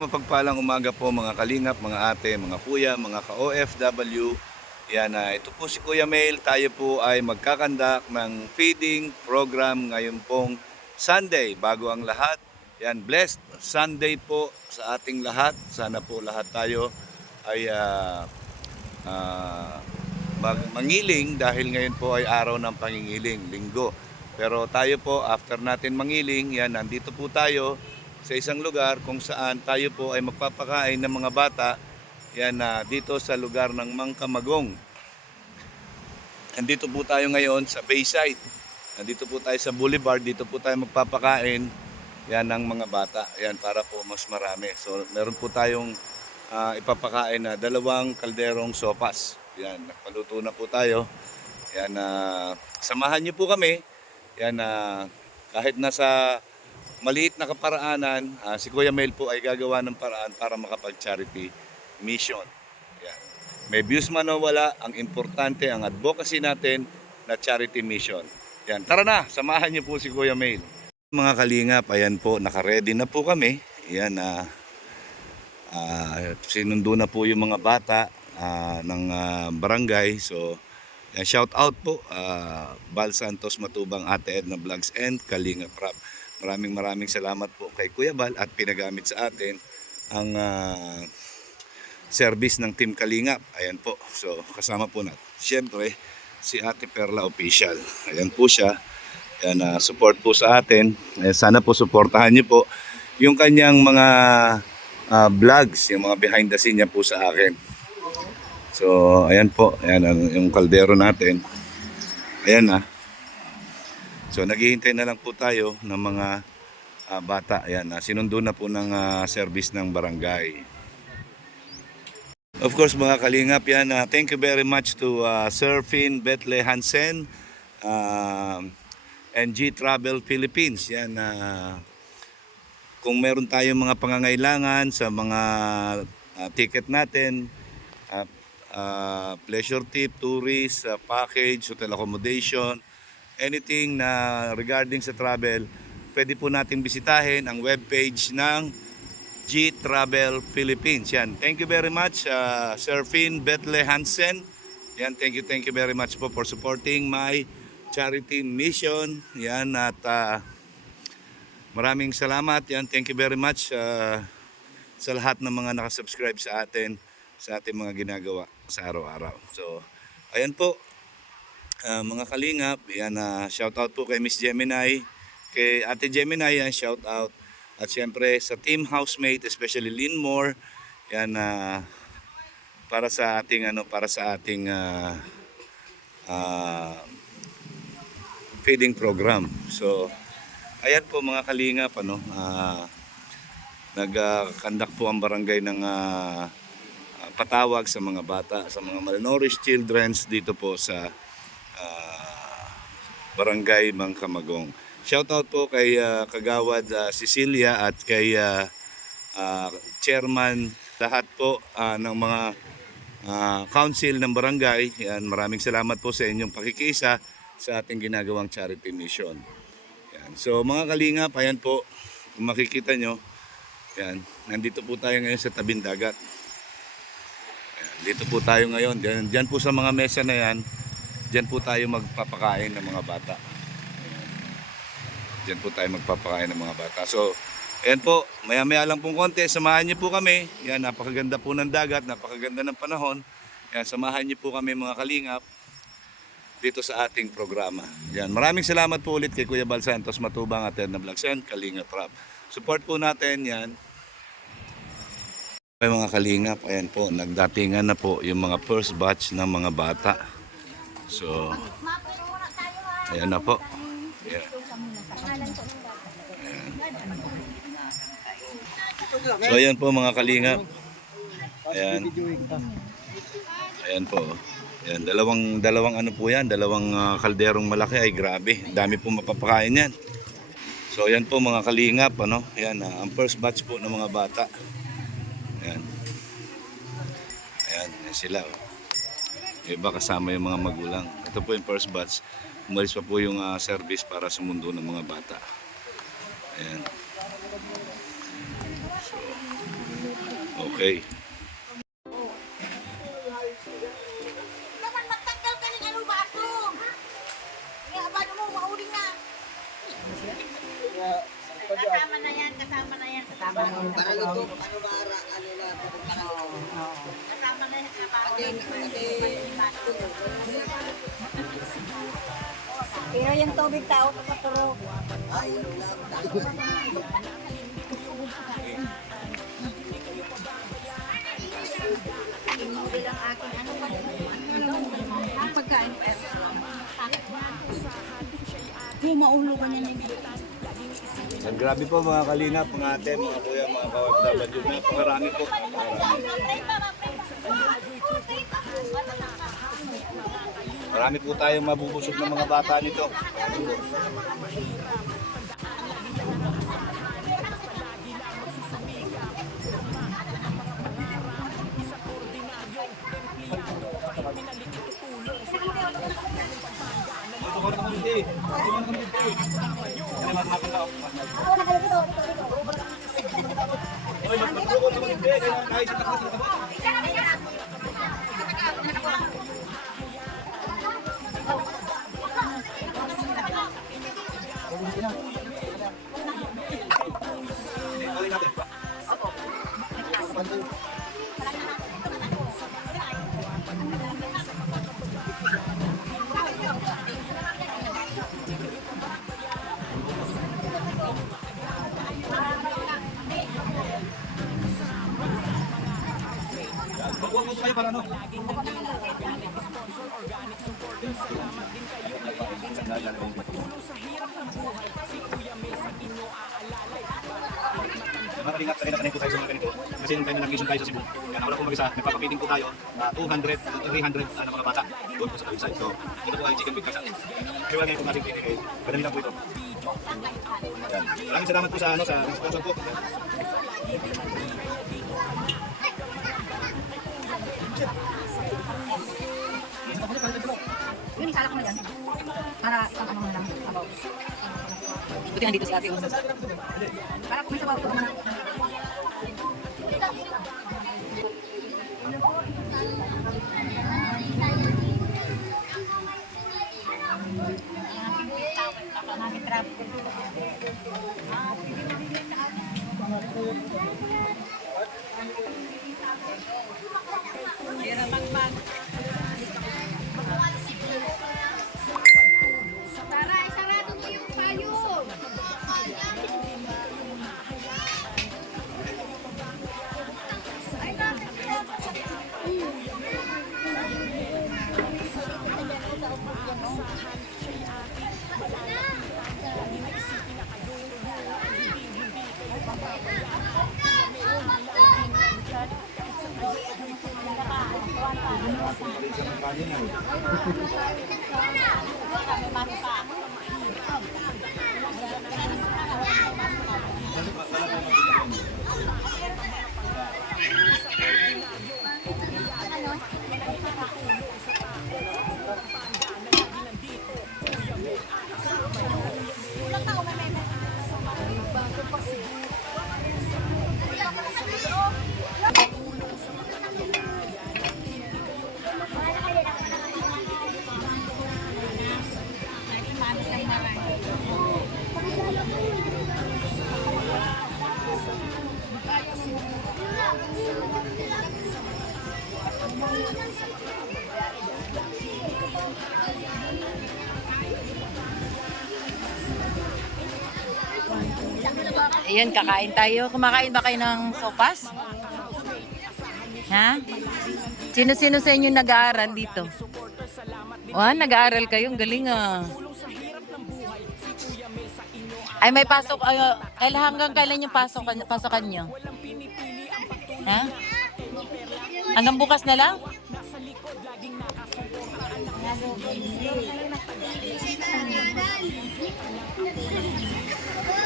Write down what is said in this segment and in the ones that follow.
Mapagpalang umaga po mga kalingap, mga ate, mga kuya, mga ka-OFW. Yan, ito po si Kuya Mail. Tayo po ay magkakandak ng feeding program ngayon pong Sunday. Bago ang lahat, yan, blessed Sunday po sa ating lahat. Sana po lahat tayo ay mangiling dahil ngayon po ay araw ng pangingiling, linggo. Pero tayo po, after natin mangiling, yan, nandito po tayo sa isang lugar kung saan tayo po ay magpapakain ng mga bata yan dito sa lugar ng Mangkamagong. Nandito po tayo ngayon sa Bayside. Nandito po tayo sa Boulevard. Dito po tayo magpapakain yan ng mga bata. Yan para po mas marami. So meron po tayong ipapakain na 2 kalderong sopas. Yan, nagpaluto na po tayo. Yan, samahan niyo po kami. Yan, kahit nasa maliit na kaparaanan, si Kuya Mel po ay gagawa ng paraan para makapag-charity mission. Yan. May views man o wala, ang importante ang advocacy natin na charity mission. Yan. Tara na, samahan niyo po si Kuya Mel. Mga kalingap, ayan po, naka-ready na po kami. Yan, sinundo na po yung mga bata ng barangay. So, yan, shout out po, Bal Santos Matubang, Ate Edna Vlogs and Kalingap Rap. Maraming salamat po kay Kuya Bal at pinagamit sa atin ang service ng Team Kalingap. Ayan po. So kasama po natin siyempre si Ate Perla Official. Ayan po siya. Ayan, support po sa atin. Ayan, sana po suportahan niyo po yung kanyang mga vlogs, yung mga behind the scene niya po sa akin. So ayan po. Ayan yung kaldero natin. Ayan So naghihintay na lang po tayo ng mga bata. Ayan, sinundo na po ng service ng barangay. Of course mga kalingap, yan, thank you very much to Sir Finn Betle Hansen and G Travel Philippines. Yan, kung meron tayong mga pangangailangan sa mga ticket natin, pleasure tip, tourist, package, hotel accommodation, anything na regarding sa travel, pwede po natin bisitahin ang webpage ng G Travel Philippines. Yan. Thank you very much, Sir Finn Betle Hansen. Yan, thank you very much po for supporting my charity mission. Yan, at maraming salamat. Yan, thank you very much sa lahat ng mga nakasubscribe sa atin, sa ating mga ginagawa sa araw-araw. So, ayan po. Mga kalingap, yan, shout out po kay Miss Gemini, kay Ate Gemini, yan, shout out. At siyempre sa team housemate, especially Lynn Moore, yan, para sa ating feeding program. So ayan po mga kalingap, nagkandak po ang barangay ng patawag sa mga bata, sa mga malnourished children dito po sa Barangay Mangkamagong. Shoutout po kay Kagawad Cecilia at kay Chairman, lahat po ng mga council ng barangay. Yan, maraming salamat po sa inyong pakikisa sa ating ginagawang charity mission. Yan. So mga kalingap, ayan po, kung makikita nyo, yan, nandito po tayo ngayon sa tabing dagat. Yan, dito po tayo ngayon, dyan po sa mga mesa na yan. Diyan po tayo magpapakain ng mga bata. Diyan po tayo magpapakain ng mga bata. So, ayan po, maya-maya lang pong konti. Samahan niyo po kami. Yan, napakaganda po ng dagat, napakaganda ng panahon. Yan, samahan niyo po kami mga kalingap dito sa ating programa. Yan, maraming salamat po ulit kay Kuya Bal Santos Matubang at Edna Vlogs and Kalingap Rap. Support po natin yan. Ay mga kalingap, ayan po, nagdatingan na po yung mga first batch ng mga bata. So, ayan na po. Ayan. So, ayan po mga kalingap. Ayan. Ayan po. Ayan, dalawang ano po yan, dalawang kalderong malaki. Ay grabe, dami po mapapakain yan. So, ayan po mga kalingap. Ayan, ang first batch po ng mga bata. Ayan. Ayan, ayan sila. Iba kasama yung mga magulang. Ito po yung first batch. Umalis pa po yung service para sumundo ng mga bata. Ayan. So, Okay. Naman magtanggal ka ng ano bathroom. Nga ba mo mauli nga. Kasama na yan, kasama na yan, kasama na yan. Para luto, ano ba ano na Kasama na yan, kasama na yan. Pero yung tubig tao kapaturo. Inuli lang aking ano ba? Pagkain. Yung maulo ka niya nila. And grabe po mga kalina, mga ate, mga kuya, mga ka-OFW. Napakarami po. Marami po tayong mabubusog ng mga bata nito. Mga kalingap, kanina po tayo sa mga ganito. Kasi nung time na nag-issue tayo sa Cebu, yan, wala po mag-isa, nagpapapiting po tayo, 200 to 300 na mga bata doon po sa website. So, ito po ay chicken big pasa. Kaya wala ngayon po natin pinigay. Ganun lang po ito. Yan. Maraming salamat po sa, sa sponsor po. Yun, isalak mo yan. Para isang ano mo lang. Sabaw. Buti nandito si ate. Para kung may sabaw. Tara, isarado mo yung payong. Ay, bakit? Ayan, kakain tayo. Kumakain ba kayo ng sopas? Ha? Sino-sino sa inyo nag-aaral dito? Nag-aaral kayo. Ang galing ah. Ay, may pasok. Hanggang kailan yung pasokan nyo? Ha? Hanggang bukas na lang?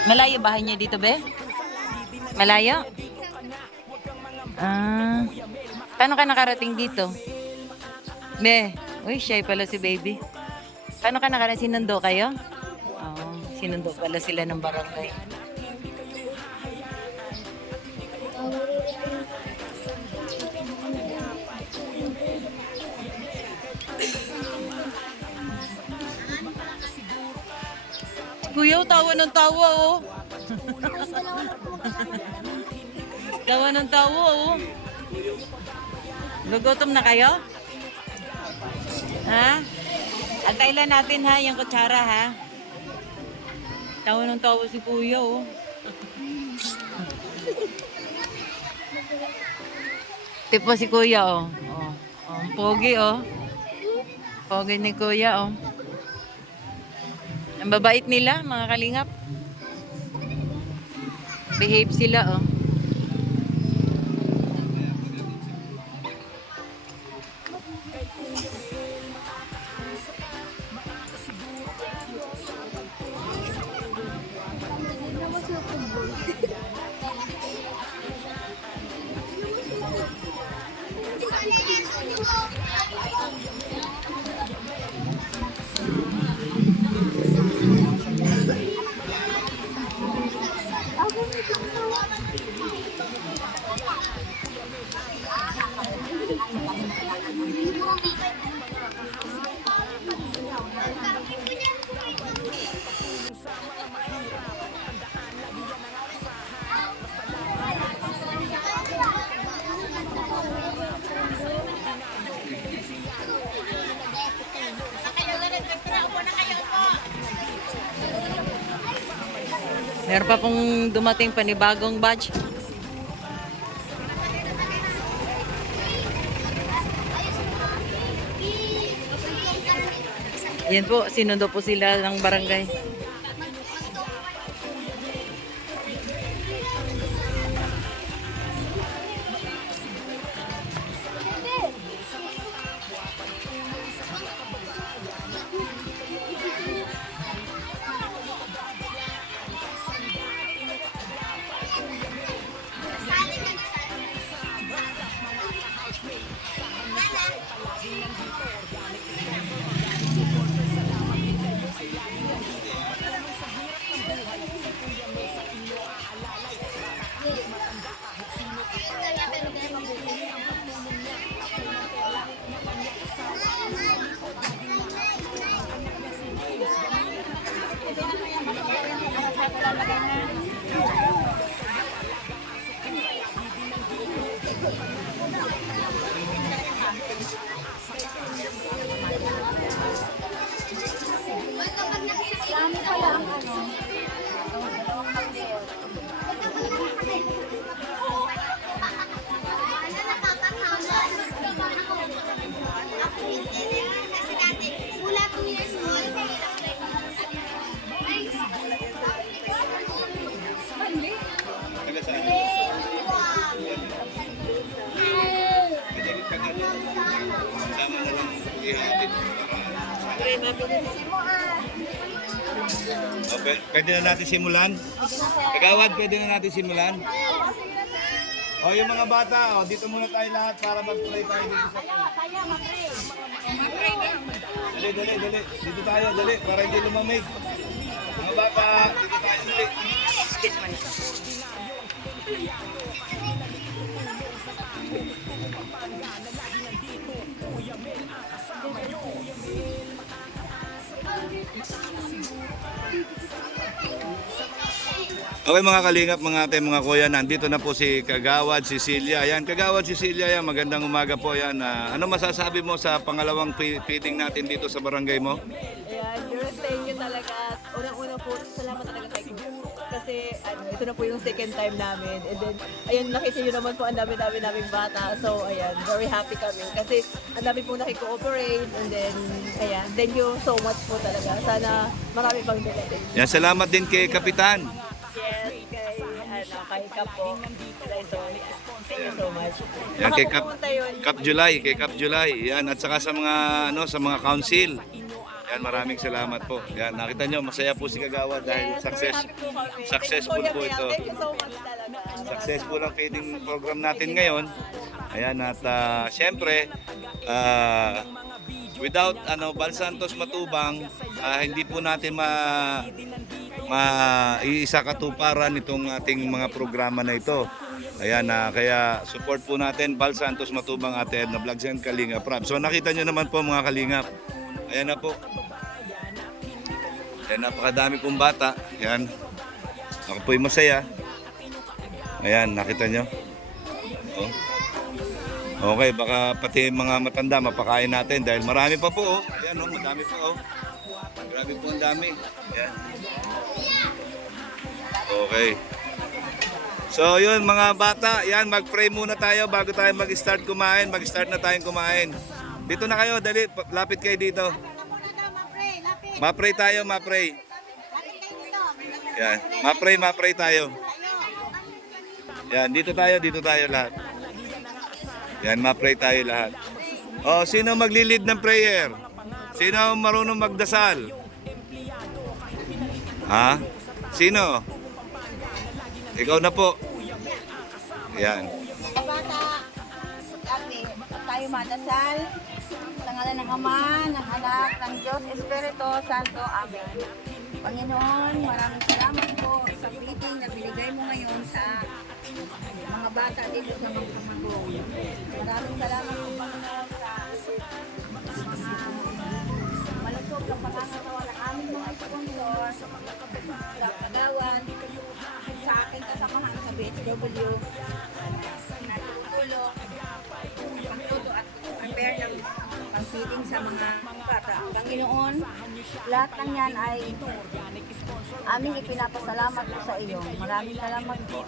Malayo bahay niyo dito, be? Malayo? Paano ka nakarating dito? Be, uy, shy pala si baby. Paano ka nakarating? Sinundo kayo? Sinundo pala sila ng barangay. Kuya, tawa ng tawa, oh. Tawa ng tawa, oh. Gugutom na kayo? Ha? Antay lang natin ha, yung kutsara ha. Tawa ng tawa si Kuya, oh. Tipo si Kuya, oh. Oh, oh, ang pogi, oh. Pogi ni Kuya, oh. Ang babait nila, mga kalingap. Behave sila, oh. Meron pa pong dumating panibagong batch. Yan po, sinundo po sila ng barangay. Okay, pwede na natin simulan? Kagawad, pwede na natin simulan? O yung mga bata, o, dito muna tayo lahat para mag-pray tayo dito sa Dali, dali, dali. Dito tayo, dali, para hindi lumamig. Mga bata, dito tayo, dali. Okay mga kalingap, mga ate, mga kuya, nandito na po si Kagawad Cecilia. Ayan, Kagawad Cecilia, yan, magandang umaga po yan. Ano masasabi mo sa pangalawang feeding natin dito sa barangay mo? Ayan, thank you talaga. Unang-una po, salamat talaga kay Guru. Kasi ito na po yung second time namin. And then, ayun, nakita nyo naman po ang dami-dami naming bata. So, ayan, very happy kami. Kasi ang dami po nakikooperate. And then, ayan, thank you so much po talaga. Sana marami pang dalating. Yan, salamat din kay Kapitan. Yes, kay Kapo. Thank you so much. Yan, kay Baka pumunta yun. Kap July. Yan, at saka sa mga, sa mga council. Yan, maraming salamat po. Yan, nakita nyo, masaya po si Kagawad dahil Yes, very happy po kami. successful Thank you, po Kuya ito. Mel. Thank you so much talaga. Successful ang feeding program natin ngayon. Ayan, at syempre, without Bal Santos Matubang, hindi po natin iisa katuparan itong ating mga programa na ito. Ayan, kaya support po natin Bal Santos Matubang, Ate Edna Vlogs and Kalinga Prab. So nakita nyo naman po mga Kalingap. Ayan na po. Yan, napakadami pong bata. Yan. Ako po'y masaya. Ayan, nakita nyo. Oh. Okay, baka pati mga matanda mapakain natin dahil marami pa po. Oh. Ayan, oh, madami pa. Oh. Grabe po ang dami. Ayan. Okay. So yun mga bata, yan mag-pray muna tayo bago tayo mag-start kumain. Mag-start na tayong kumain. Dito na kayo, dali, lapit kayo dito. Ma-pray tayo, ma-pray. Yan, ma-pray tayo. Yan, dito tayo lahat. Yan, ma-pray tayo lahat. Oh, sino magli-lead ng prayer? Sino marunong magdasal? Ha? Sino? Ikaw na po. Yan. Bata, kami, tayo madasal. Sa ngalan ng Ama, ng Anak, ng Diyos, Espiritu Santo. Amen. Panginoon, maraming salamat po sa feeding na binigay mo ngayon sa mga bata dito sa mga kamagong. Maraming salamat po, Panginoon, sa mga malusog na pangangatawa ng aming mga sponsor, sa Pagawan, sa aking kasamahan sa BHW, na tutulong, pangluto at prepare ng pang-feeding sa mga bata. Panginoon, lahat ng yan ay aming ipinapasalamat po sa iyo. Maraming salamat po.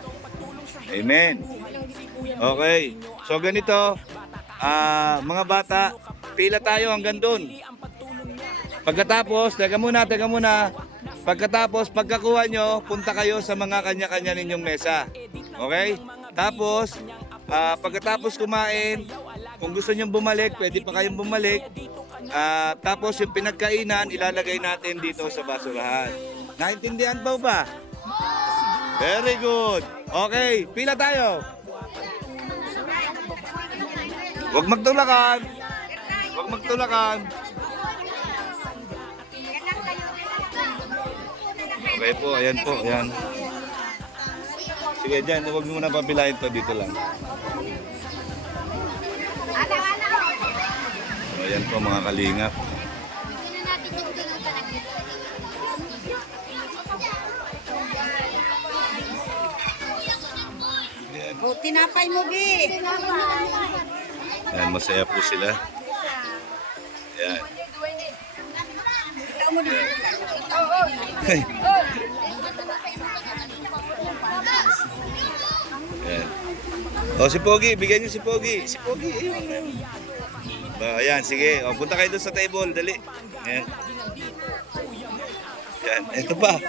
Amen. Okay. So ganito, mga bata, pila tayo hanggang doon. Pagkatapos, teka muna. Pagkatapos, pagkakuha nyo, punta kayo sa mga kanya-kanya ninyong mesa. Okay? Tapos, pagkatapos kumain, kung gusto nyo bumalik, pwede pa kayong bumalik. Tapos yung pinagkainan, ilalagay natin dito sa basurahan. Naintindihan ba? Very good. Okay, pila tayo. Huwag magtulakan. Okay po, ayan po, ayan. Sige, dyan, huwag mo na papilahin to, dito lang. So, ayan po mga kalingap. Ayan. O, tinapay mo, Bi. Ayan, masaya po sila. Ayan. Ikaw mo dito. Ayan. O, si Pogi, bigyan niyo si Pogi. Si Pogi, ayun. Ayan, sige. O, punta kayo doon sa table, dali. Ayan. Ayan, ito pa.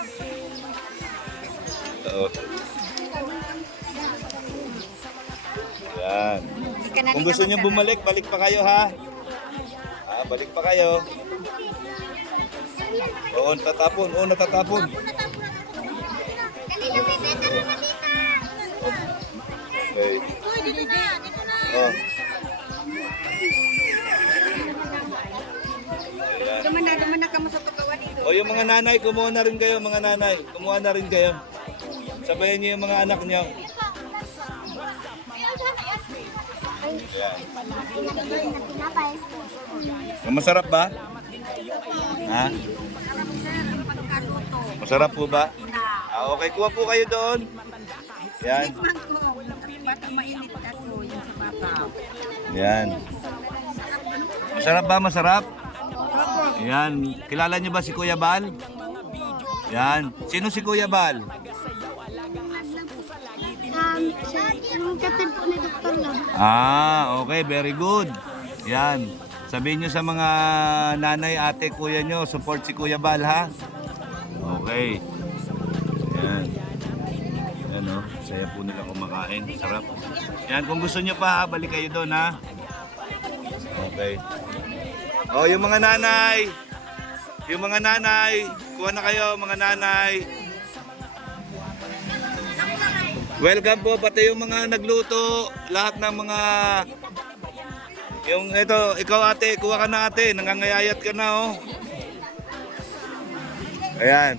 Oo. Ayan. Kung gusto niyo bumalik, balik pa kayo ha. Balik pa kayo. Oo, natatapon. Okay. Oh. Ayan. Duman na ka mo sa pagkawan dito. O yung mga nanay, kumuha na rin kayo, mga nanay. Kumuha na rin kayo. Sabayan niyo yung mga anak niyo. Ayan. Masarap ba? Ha? Masarap po ba? Okay, kuha po kayo doon. Yan. Batang mainit ako, yung sa bata. Yan. Masarap ba? Masarap? Yan. Kilala niyo ba si Kuya Bal? Yan. Sino si Kuya Bal? Yung kapit po ni Dr. Love. Okay. Very good. Yan. Sabihin nyo sa mga nanay, ate, kuya nyo, support si Kuya Bal, ha? Okay. Yan. Yan, oh. Saya po nila kumakain. Sarap. Yan. Kung gusto nyo pa, ha, balik kayo doon, ha? Okay. Oh, yung mga nanay. Yung mga nanay. Kuha na kayo, mga nanay. Welcome po, pati yung mga nagluto. Lahat ng mga... Yung ito, ikaw ate, kuha ka na ate. Nangangayayat ka na, oh. Ayan.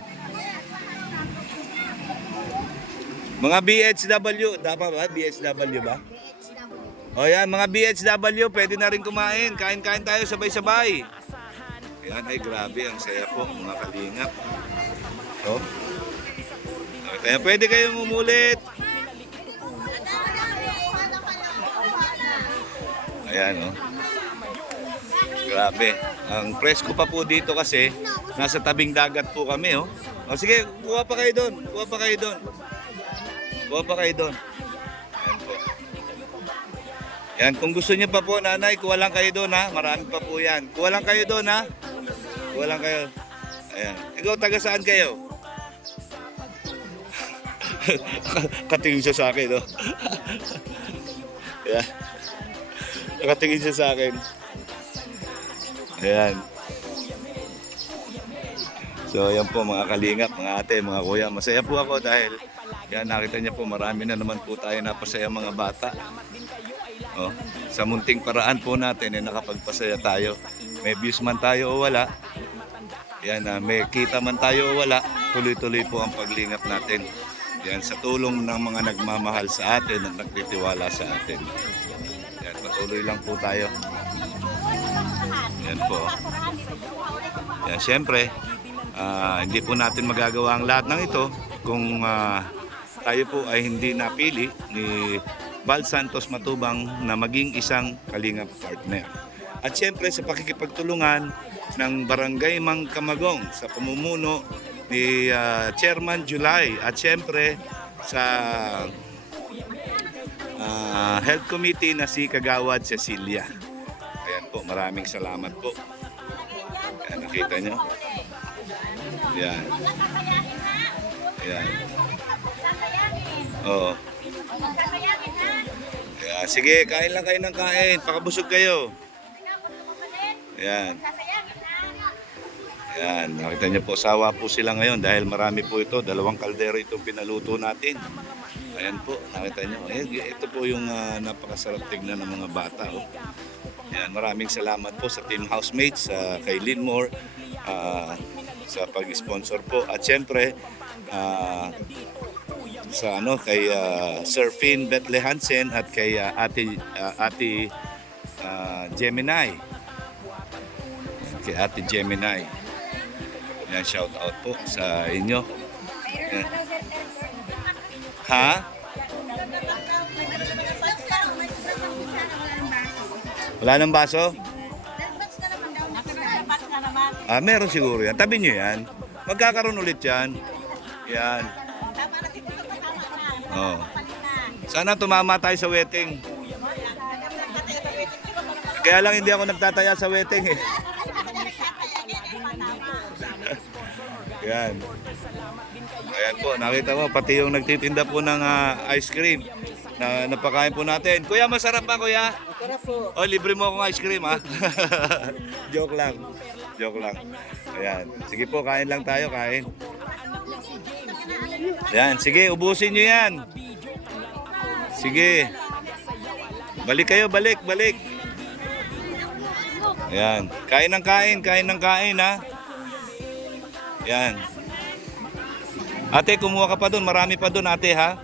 Mga BHW. Dapat ba? BHW ba? O yan, mga BHW, pwede na rin kumain. Kain-kain tayo sabay-sabay. Yan ay grabe, ang saya po mga kalingap. Oh. Kaya pwede kayong umulit. Ayan, oh. Grabe. Ang presko pa po dito kasi nasa tabing dagat po kami, oh. O sige, kuha pa kayo doon. Kuha pa kayo doon. Kuha pa kayo doon. Ayan po. Yan, kung gusto niyo pa po, nanay, kuha lang kayo doon, ha. Marami pa po yan. Kuha lang kayo doon, ha. Kuha lang kayo. Ayan. Ikaw, taga saan kayo? Katingin siya sa akin, oh. Ayan. Nakatingin siya sa akin. Ayan. So, yan po mga kalingap, mga ate, mga kuya. Masaya po ako dahil yan, nakita niyo po, marami na naman po tayo napasaya mga bata. Oh, sa munting paraan po natin, nakapagpasaya tayo. May views man tayo o wala. Yan, may kita man tayo o wala. Tuloy-tuloy po ang paglingap natin. Yan, sa tulong ng mga nagmamahal sa atin at nagtitiwala sa atin. Yan, patuloy lang po tayo. Yan po. Yan, syempre, hindi po natin magagawa ang lahat ng ito kung tayo po ay hindi napili ni Val Santos Matubang na maging isang kalingap partner. At syempre sa pakikipagtulungan ng Barangay Mang Kamagong sa pamumuno ni Chairman July at syempre sa Health Committee na si Kagawad Cecilia. Ayan po, maraming salamat po. Ayan, nakita nyo? Ayan. Ayan. Oo. Ayan. Sige, kain lang kayo ng kain. Pakabusog kayo. Ayan. Ayan, nakita niyo po, sawa po sila ngayon dahil marami po ito. 2 kaldero itong pinaluto natin. Ayan po, nakita niyo. Ito po yung napakasarap tignan ng mga bata. Oh. Ayan, maraming salamat po sa team housemates, kay Linmore, sa pag-sponsor po. At syempre, sa kay Sir Finn Betle Hansen at kay Ate Gemini. Kay Ate Gemini. Yan, shout out po sa inyo. Yan. Ha? Wala nang baso? Meron siguro yan. Tabi nyo yan. Magkakaroon ulit yan. Yan. Oh. Sana tumama tayo sa wedding. Kaya lang hindi ako nagtataya sa wedding eh. Yan. Ayan po, nakita mo, pati yung nagtitinda po ng ice cream na napakain po natin. Kuya, masarap ba kuya? Masarap po. O, libre mo akong ice cream ha? Joke lang. Joke lang. Ayan. Sige po, kain lang tayo, kain. Ayan, sige, ubusin nyo yan. Sige. Balik kayo, balik. Ayan. Kain ng kain ha. Ayan. Ate, kumuha ka pa doon. Marami pa doon, ate, ha?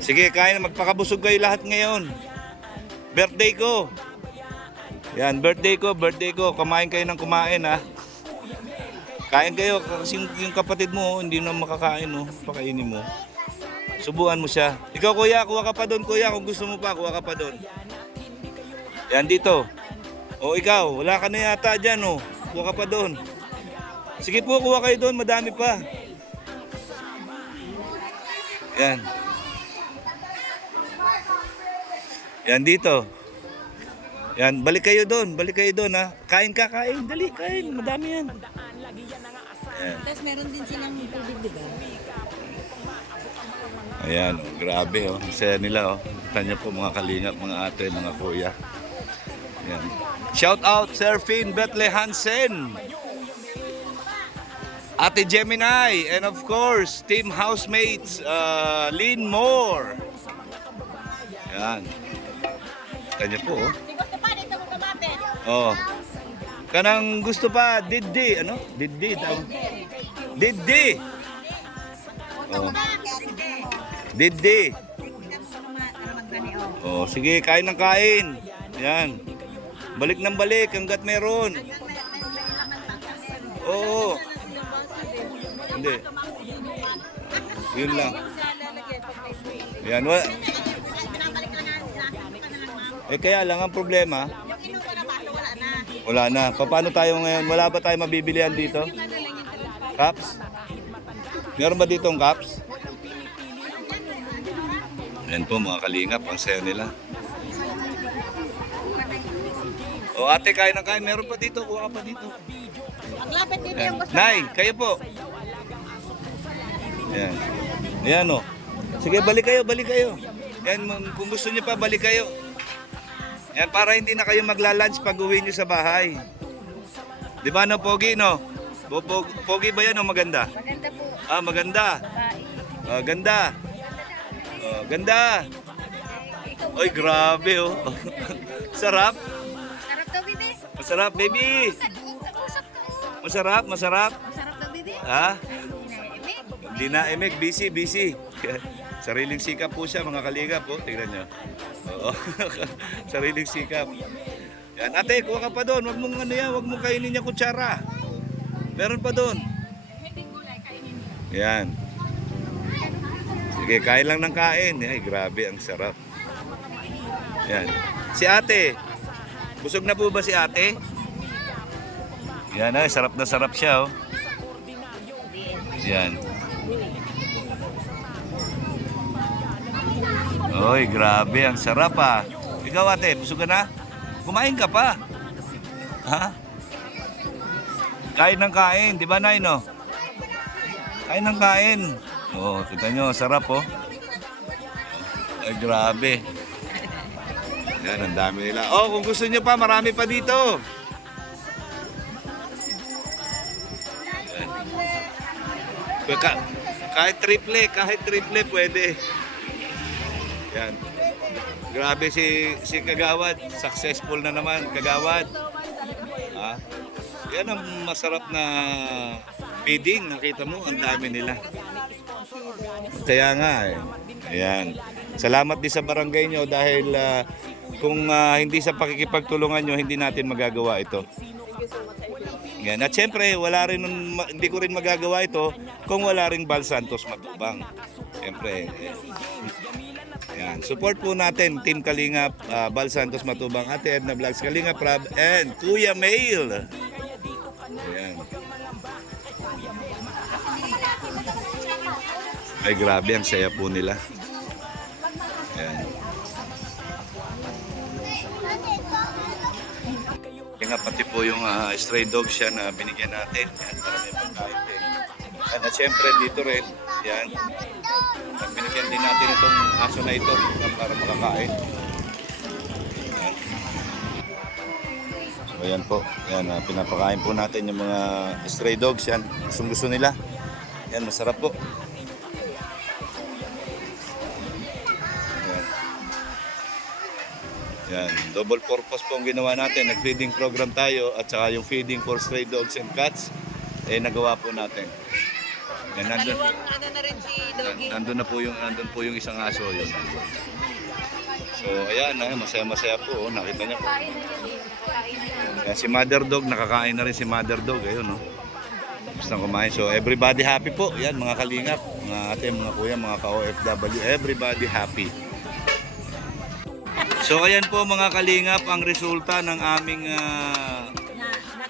Sige, kain. Magpakabusog kayo lahat ngayon. Birthday ko. Yan, birthday ko. Kumain kayo ng kumain, ha? Kain kayo. Kasi yung kapatid mo, hindi na makakain, no? Pakainin mo. Subuan mo siya. Ikaw, kuya, kuha ka pa doon, kuya. Kung gusto mo pa, kuha ka pa doon. Yan, dito. O, ikaw, wala ka na yata dyan, no? Kuha ka pa doon. Sige po, kuha kayo doon. Madami pa. Yan. Yan dito. Yan, balik kayo doon, ha. Kain ka, kain. Dali, kain. Madami yan. Ayan. Tapos meron din silang tubig, di ba? Ayan, oh, grabe, oh. Ang saya nila, oh. Tanya po mga kalingap, mga ate, mga kuya. Ayan. Shout out, Sir Finn Betle Hansen. Ate Gemini, and of course, team housemates, Lynn Moore. Yan. Kanya po, oh. Oh. Kanang gusto pa, Diddi, ano? Diddi. Oh. Diddi. Oh, sige, kain ng kain. Yan. Balik ng balik hanggat meron. Oo. Hindi. Yun lang. Yan. Kaya lang ang problema. Wala na. Paano tayo ngayon? Wala ba tayo mabibilihan dito? Cups? Meron ba ditong cups? Yan po mga kalingap, ang saya nila. O ate, kain ng kain. Meron pa dito. Kuha ka pa dito. Maglapit dito Yan. yung kasama. Nay, kayo po. Yan. Yan o. Sige, balik kayo, balik kayo. Yan, kung gusto niyo pa, balik kayo. Yan, para hindi na kayo magla-lunch pag uwi niyo sa bahay. Di ba no, Pogi, no? Pogi ba yan o maganda? Maganda po. Ah, maganda. Ganda. Ganda. Oy, grabe oh. Sarap. Sarap daw, bibi. Masarap, baby. Masarap, masarap. Sarap daw, bibi. Ha? Naimik. Hindi na, Emek. Busy. Sariling sikap po siya, mga kalingap po. Tingnan nyo. Oo. Sariling sikap. Yan. Ate, kuha ka pa doon. Huwag mong ano yan. Huwag mong kainin niya kutsara. Meron pa doon. Yan. Sige, kain lang ng kain. Ay, grabe. Ang sarap. Yan. Si ate. Busog na po ba si ate? Yan ay, sarap na sarap siya oh. Yan. Oy, grabe, ang sarap ah. Ikaw ate, busog ka na? Kumain ka pa. Ha? Kain ng kain, di ba Nay no? Kain ng kain. Oh, kita nyo, sarap oh. Ay, grabe. Yan, ang dami nila. Oh, kung gusto nyo pa, marami pa dito. Kahit triple pwede. Yan. Grabe si Kagawad. Successful na naman, Kagawad. Ha? Yan ang masarap na feeding. Nakita mo, ang dami nila. Kaya nga eh. Ayan. Salamat din sa barangay nyo dahil kung hindi sa pakikipagtulungan nyo, hindi natin magagawa ito. Yan. At syempre, hindi ko rin magagawa ito kung wala ring Bal Santos Matubang. Syempre. Yan. Support po natin Team Kalingap, Bal Santos Matubang, Ate Edna Vlogs, Kalingap Rab, and Kuya Mail. Ayan. Ay grabe, ang saya po nila. Ayan. Kaya pati po yung stray dogs siya na binigyan natin. Yan, para may pagkain din. At syempre dito rin, yan. Binigyan din natin itong aso na ito para makakain. Yan. So yan po, yan, pinapakain po natin yung mga stray dogs yan. Gusto nila. Yan, masarap po. Yan, double purpose po ang ginawa natin. Nag-feeding program tayo at saka yung feeding for stray dogs and cats nagawa po natin. Yan, nandun na rin si Doggy. na po yung isang aso yun. So ayan, masaya-masaya po, nakita niyo po. Yan, si Mother Dog, nakakain na rin si Mother Dog, ayun no. Gusto kumain. So everybody happy po. Yan mga kalingap, mga ate, mga kuya, mga ka-OFW, everybody happy. So ayan po mga kalingap ang resulta ng aming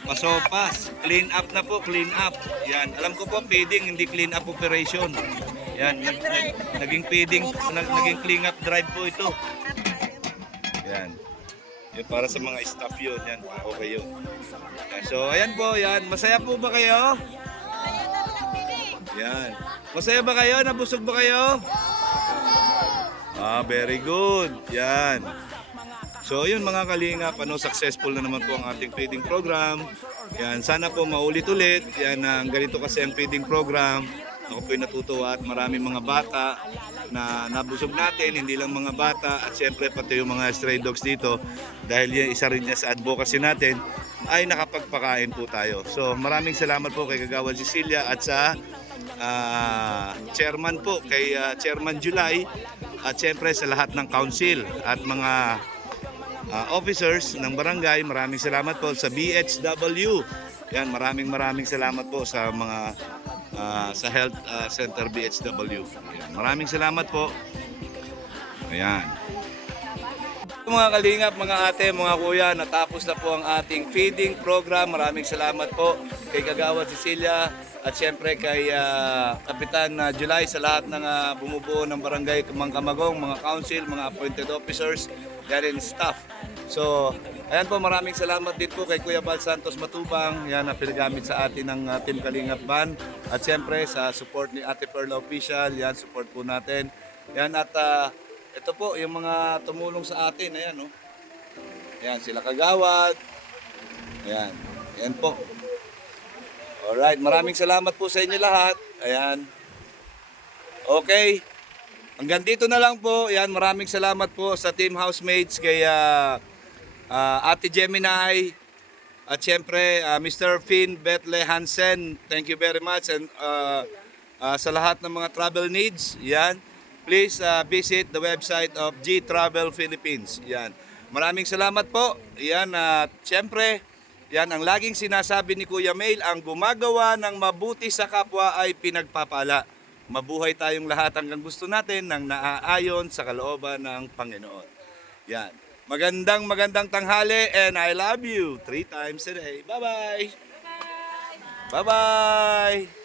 pasopas. Clean up na po, clean up. Yan, alam ko po feeding, hindi clean up operation. Yan, naging feeding, naging clean up drive po ito. Yan. Yan para sa mga staff yun, yan, okay yun. Yan, so ayan po, yan. Masaya po ba kayo? Yan. Masaya ba kayo? Nabusog ba kayo? Very good. Yan. So, yun mga kalingap, successful na naman po ang ating feeding program. Yan, sana po maulit-ulit. Yan, ang ganito kasi ang feeding program. Ako po'y natutuwa at maraming mga bata na nabusog natin, hindi lang mga bata at siyempre pati yung mga stray dogs dito dahil yan, isa rin niya sa advocacy natin ay nakapagpakain po tayo. So, maraming salamat po kay Kagawad Cecilia at sa chairman po, kay Chairman July at siyempre sa lahat ng council at mga officers ng barangay. Maraming salamat po sa BHW. Yan, maraming salamat po sa mga sa Health Center BHW. Yan, maraming salamat po. Ayan. Mga kalingap, mga ate, mga kuya, natapos na po ang ating feeding program. Maraming salamat po kay Kagawad Cecilia at siyempre kay Kapitan July sa lahat ng bumubuo ng barangay Kamangkamagong, mga council, mga appointed officers, yan rin staff. So, ayan po, maraming salamat din po kay Kuya Bal Santos Matubang, yan na pinagamit sa atin ng Team Kalingap Band. At siyempre sa support ni Ate Perla Official, yan, support po natin. Yan at ito po, yung mga tumulong sa atin, ayan, no? Ayan, sila Kagawad. Ayan, ayan po. Alright, maraming salamat po sa inyo lahat. Ayan. Okay. Hanggang dito na lang po. Ayan, maraming salamat po sa team housemates kay Ate Gemini at siyempre Mr. Finn Betle Hansen. Thank you very much. And sa lahat ng mga travel needs, yan. Please visit the website of G Travel Philippines. Yan. Maraming salamat po. Yan at siyempre, yan ang laging sinasabi ni Kuya Mail, ang gumagawa ng mabuti sa kapwa ay pinagpapala. Mabuhay tayong lahat hanggang gusto natin ng naaayon sa kalooban ng Panginoon. Yan. Magandang tanghali and I love you 3 times a day. Bye-bye. Bye-bye.